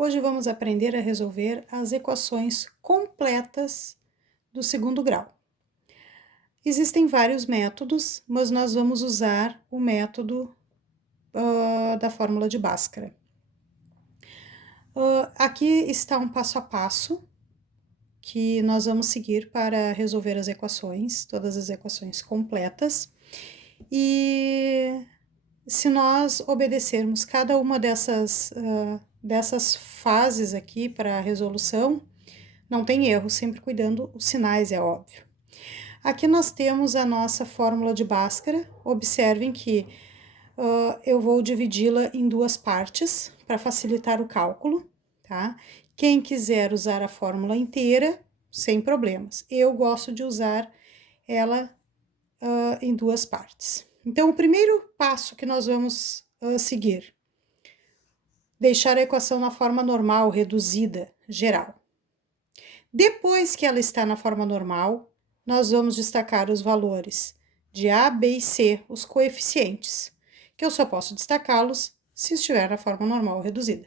Hoje vamos aprender a resolver as equações completas do segundo grau. Existem vários métodos, mas nós vamos usar o método da fórmula de Bhaskara. Aqui está um passo a passo que nós vamos seguir para resolver as equações, todas as equações completas. E se nós obedecermos cada uma dessas fases aqui para a resolução, não tem erro, sempre cuidando os sinais, é óbvio. Aqui nós temos a nossa fórmula de Bhaskara. Observem que eu vou dividi-la em duas partes para facilitar o cálculo, tá? Quem quiser usar a fórmula inteira, sem problemas. Eu gosto de usar ela em duas partes. Então, o primeiro passo que nós vamos seguir, deixar a equação na forma normal, reduzida, geral. Depois que ela está na forma normal, nós vamos destacar os valores de A, B e C, os coeficientes, que eu só posso destacá-los se estiver na forma normal reduzida.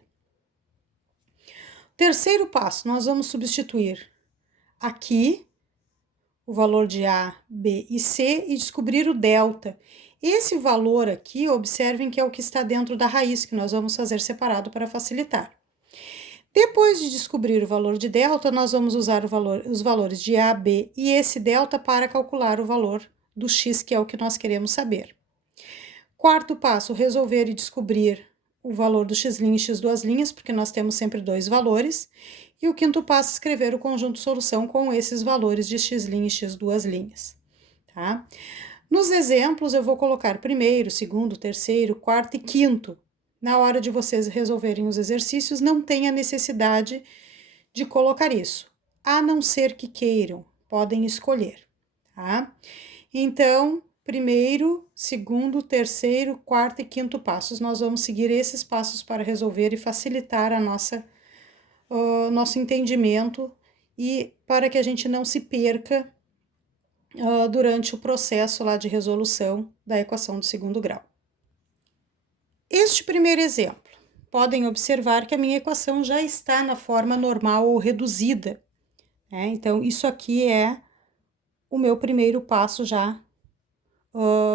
Terceiro passo, nós vamos substituir aqui o valor de A, B e C e descobrir o delta. Esse valor aqui, observem que é o que está dentro da raiz, que nós vamos fazer separado para facilitar. Depois de descobrir o valor de delta, nós vamos usar os valores de A, B e esse delta para calcular o valor do x, que é o que nós queremos saber. Quarto passo, resolver e descobrir o valor do x' e x2', porque nós temos sempre dois valores. E o quinto passo, escrever o conjunto solução com esses valores de x' e x2', tá? Nos exemplos, eu vou colocar primeiro, segundo, terceiro, quarto e quinto. Na hora de vocês resolverem os exercícios, não tem a necessidade de colocar isso, a não ser que queiram, podem escolher, tá? Então, primeiro, segundo, terceiro, quarto e quinto passos, nós vamos seguir esses passos para resolver e facilitar a nosso entendimento e para que a gente não se perca durante o processo lá de resolução da equação do segundo grau. Este primeiro exemplo, podem observar que a minha equação já está na forma normal ou reduzida, né? Então, isso aqui é o meu primeiro passo já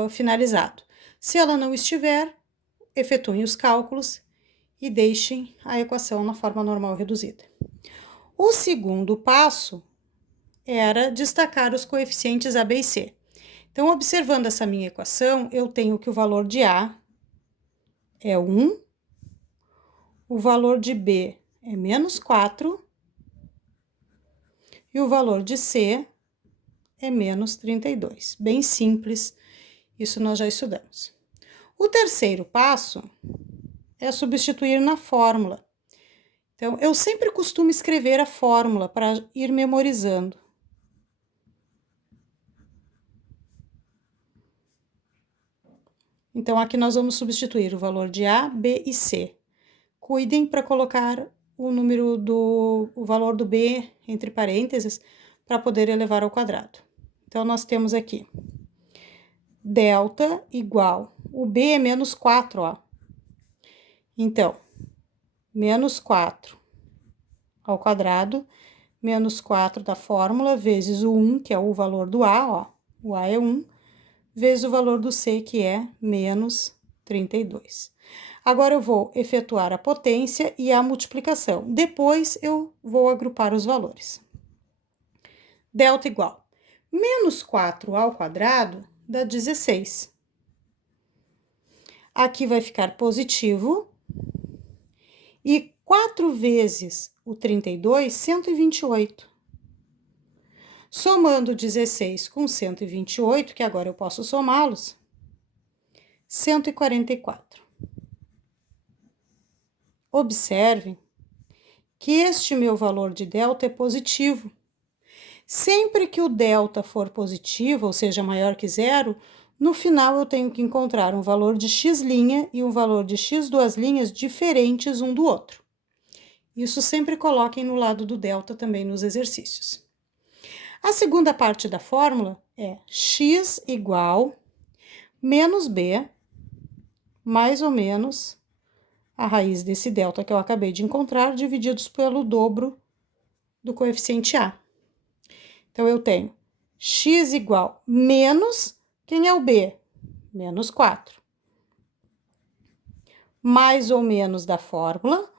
finalizado. Se ela não estiver, efetuem os cálculos e deixem a equação na forma normal reduzida. O segundo passo era destacar os coeficientes A, B e C. Então, observando essa minha equação, eu tenho que o valor de A é 1, o valor de B é menos 4 e o valor de C é menos 32. Bem simples, isso nós já estudamos. O terceiro passo é substituir na fórmula. Então, eu sempre costumo escrever a fórmula para ir memorizando. Então, aqui nós vamos substituir o valor de A, B e C. Cuidem para colocar o valor do B entre parênteses para poder elevar ao quadrado. Então, nós temos aqui delta igual, o B é menos 4, ó. Então, menos 4 ao quadrado, menos 4 da fórmula, vezes o 1, que é o valor do A, ó. O A é 1, vezes o valor do C, que é menos 32. Agora, eu vou efetuar a potência e a multiplicação. Depois, eu vou agrupar os valores. Delta igual, menos 4 ao quadrado dá 16. Aqui vai ficar positivo. E 4 vezes o 32, 128. Somando 16 com 128, que agora eu posso somá-los, 144. Observem que este meu valor de delta é positivo. Sempre que o delta for positivo, ou seja, maior que zero, no final eu tenho que encontrar um valor de x' e um valor de x2' diferentes um do outro. Isso sempre coloquem no lado do delta também nos exercícios. A segunda parte da fórmula é x igual menos b mais ou menos a raiz desse delta que eu acabei de encontrar, divididos pelo dobro do coeficiente A. Então, eu tenho x igual menos, quem é o B? Menos 4. Mais ou menos da fórmula,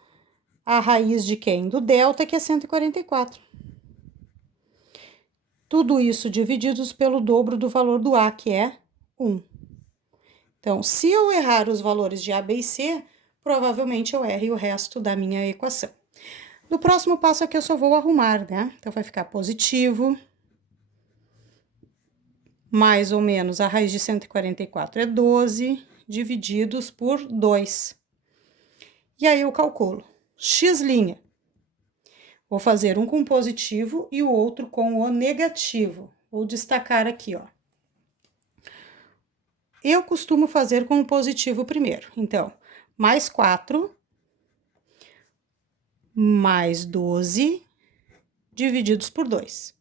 a raiz de quem? Do delta, que é 144. Tudo isso divididos pelo dobro do valor do A, que é 1. Então, se eu errar os valores de A, B e C, provavelmente eu erre o resto da minha equação. No próximo passo aqui eu só vou arrumar, né? Então, vai ficar positivo, mais ou menos a raiz de 144 é 12, divididos por 2. E aí eu calculo x'. Vou fazer um com positivo e o outro com o negativo. Vou destacar aqui, ó. Eu costumo fazer com o positivo primeiro. Então, mais 4, mais 12, divididos por 2.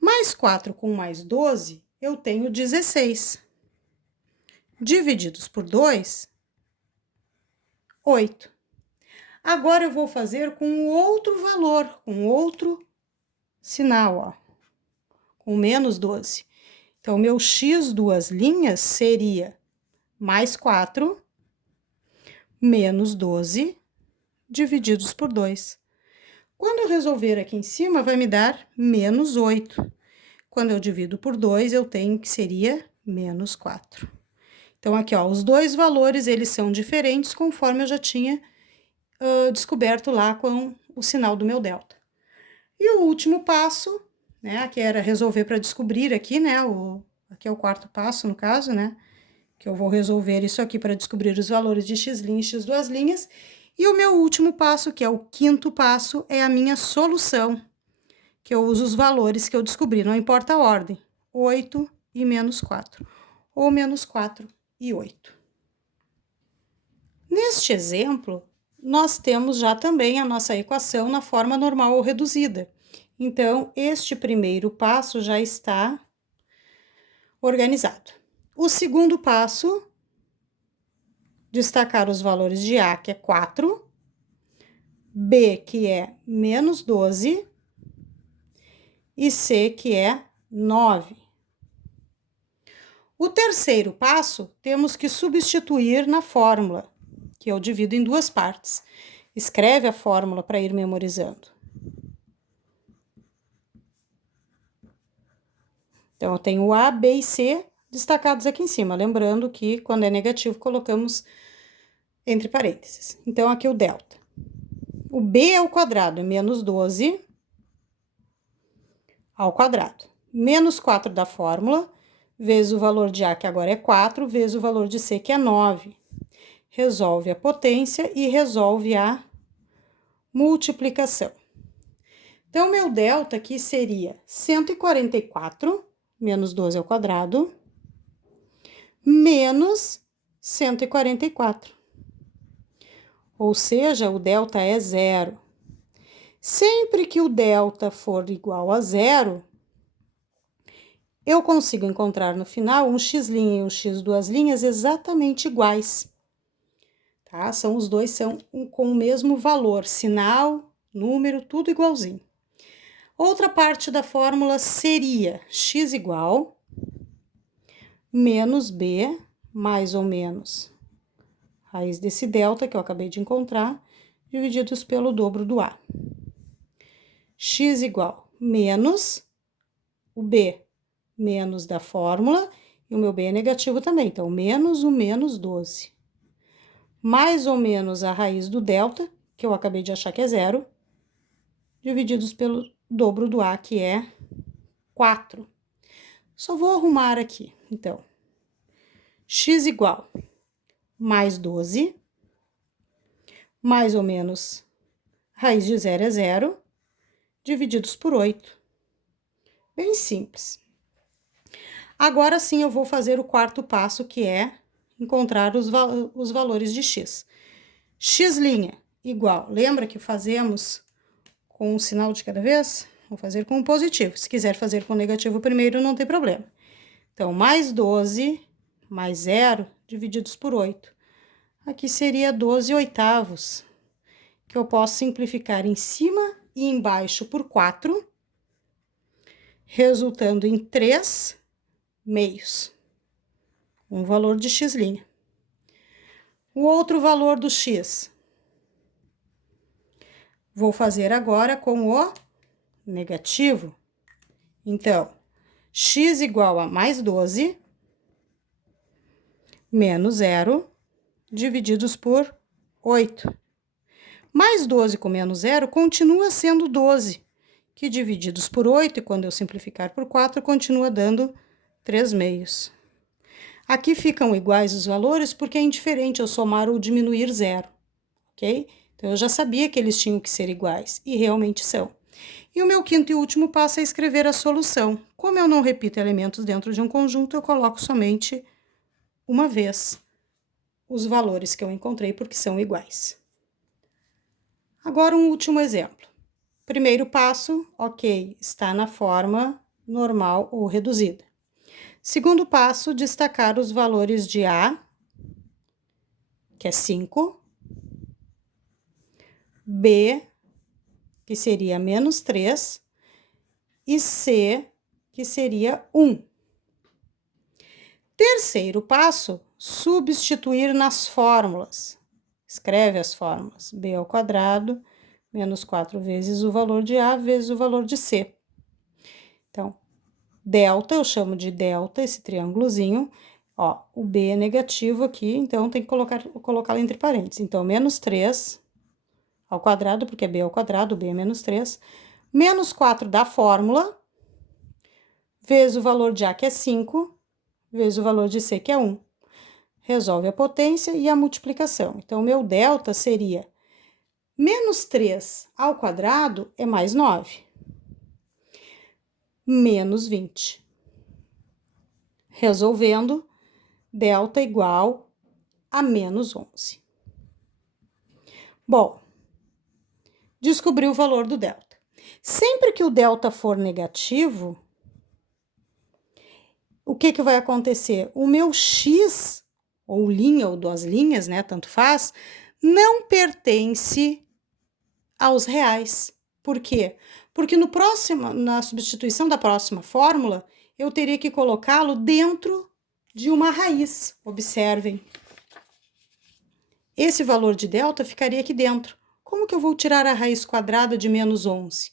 Mais 4 com mais 12, eu tenho 16. Divididos por 2, 8. Agora, eu vou fazer com outro valor, com outro sinal, ó, com menos 12. Então, meu x duas linhas seria mais 4, menos 12, divididos por 2. Quando eu resolver aqui em cima, vai me dar menos 8. Quando eu divido por 2, eu tenho que seria menos 4. Então, aqui, ó, os dois valores, eles são diferentes, conforme eu já tinha descoberto lá com o sinal do meu delta. E o último passo, né, que era resolver para descobrir aqui, né, aqui é o quarto passo, no caso, né, que eu vou resolver isso aqui para descobrir os valores de x' e x duas linhas. E o meu último passo, que é o quinto passo, é a minha solução, que eu uso os valores que eu descobri, não importa a ordem, 8 e menos 4, ou menos 4 e 8. Neste exemplo, nós temos já também a nossa equação na forma normal ou reduzida. Então, este primeiro passo já está organizado. O segundo passo, destacar os valores de A, que é 4, B, que é menos 12, e C, que é 9. O terceiro passo, temos que substituir na fórmula, que eu divido em duas partes. Escreve a fórmula para ir memorizando. Então, eu tenho A, B e C destacados aqui em cima. Lembrando que, quando é negativo, colocamos entre parênteses. Então, aqui o delta. O B ao quadrado é menos 12 ao quadrado. Menos 4 da fórmula, vezes o valor de A, que agora é 4, vezes o valor de C, que é 9. Resolve a potência e resolve a multiplicação. Então, meu delta aqui seria 144, menos 12 ao quadrado, menos 144. Ou seja, o delta é zero. Sempre que o delta for igual a zero, eu consigo encontrar no final um x' e um x duas linhas exatamente iguais. Tá? Os dois são com o mesmo valor, sinal, número, tudo igualzinho. Outra parte da fórmula seria x igual menos b, mais ou menos raiz desse delta que eu acabei de encontrar, divididos pelo dobro do A. X igual menos o B, menos da fórmula, e o meu B é negativo também, então, menos o menos 12. Mais ou menos a raiz do delta, que eu acabei de achar que é zero, divididos pelo dobro do A, que é 4. Só vou arrumar aqui, então. X igual mais 12, mais ou menos raiz de zero é zero, divididos por 8. Bem simples. Agora sim eu vou fazer o quarto passo, que é encontrar os valores de x. X' igual, lembra que fazemos com um sinal de cada vez? Vou fazer com o positivo. Se quiser fazer com o negativo primeiro, não tem problema. Então, mais 12, mais 0, divididos por 8. aqui seria 12 oitavos, que eu posso simplificar em cima e embaixo por 4, resultando em 3 meios, um valor de x'. O outro valor do x, vou fazer agora com o negativo. Então, x igual a mais 12 menos 0 divididos por 8. Mais 12 com menos 0 continua sendo 12, que divididos por 8, e quando eu simplificar por 4, continua dando 3 meios. Aqui ficam iguais os valores porque é indiferente eu somar ou diminuir 0, ok? Então, eu já sabia que eles tinham que ser iguais, e realmente são. E o meu quinto e último passo é escrever a solução. Como eu não repito elementos dentro de um conjunto, eu coloco somente uma vez os valores que eu encontrei, porque são iguais. Agora, um último exemplo. Primeiro passo, ok, está na forma normal ou reduzida. Segundo passo, destacar os valores de A, que é 5, B, que seria menos 3, e C, que seria 1. Terceiro passo, substituir nas fórmulas. Escreve as fórmulas. B ao quadrado menos 4 vezes o valor de A vezes o valor de C. Então, delta, eu chamo de delta, esse triângulozinho. Ó, o B é negativo aqui, então tem que colocá-lo entre parênteses. Então, menos 3 ao quadrado, porque é B ao quadrado, B é menos 3. Menos 4 da fórmula, vezes o valor de A, que é 5, vezes o valor de C, que é 1. Resolve a potência e a multiplicação. Então, o meu delta seria menos 3 ao quadrado é mais 9. Menos 20. Resolvendo, delta igual a menos 11. Bom, descobri o valor do delta. Sempre que o delta for negativo, o que vai acontecer? O meu x, ou linha, ou duas linhas, né, tanto faz, não pertence aos reais. Por quê? Porque na substituição da próxima fórmula, eu teria que colocá-lo dentro de uma raiz. Observem. Esse valor de delta ficaria aqui dentro. Como que eu vou tirar a raiz quadrada de menos 11?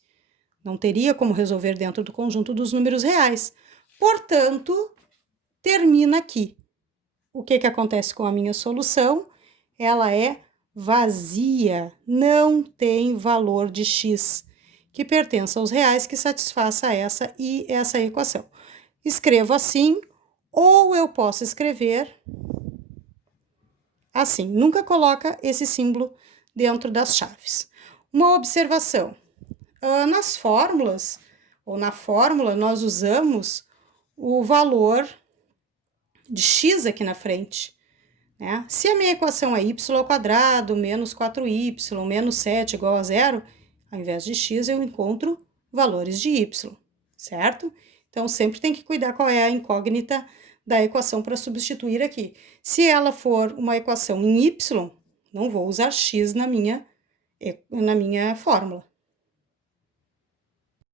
Não teria como resolver dentro do conjunto dos números reais. Portanto, termina aqui. O que acontece com a minha solução? Ela é vazia, não tem valor de x que pertença aos reais que satisfaça essa equação. Escrevo assim, ou eu posso escrever assim. Nunca coloca esse símbolo dentro das chaves. Uma observação. Nas fórmulas, ou na fórmula, nós usamos o valor de x aqui na frente, né? Se a minha equação é y ao quadrado menos 4y menos 7 igual a 0, ao invés de x eu encontro valores de y, certo? Então, sempre tem que cuidar qual é a incógnita da equação para substituir aqui. Se ela for uma equação em y, não vou usar x na minha fórmula,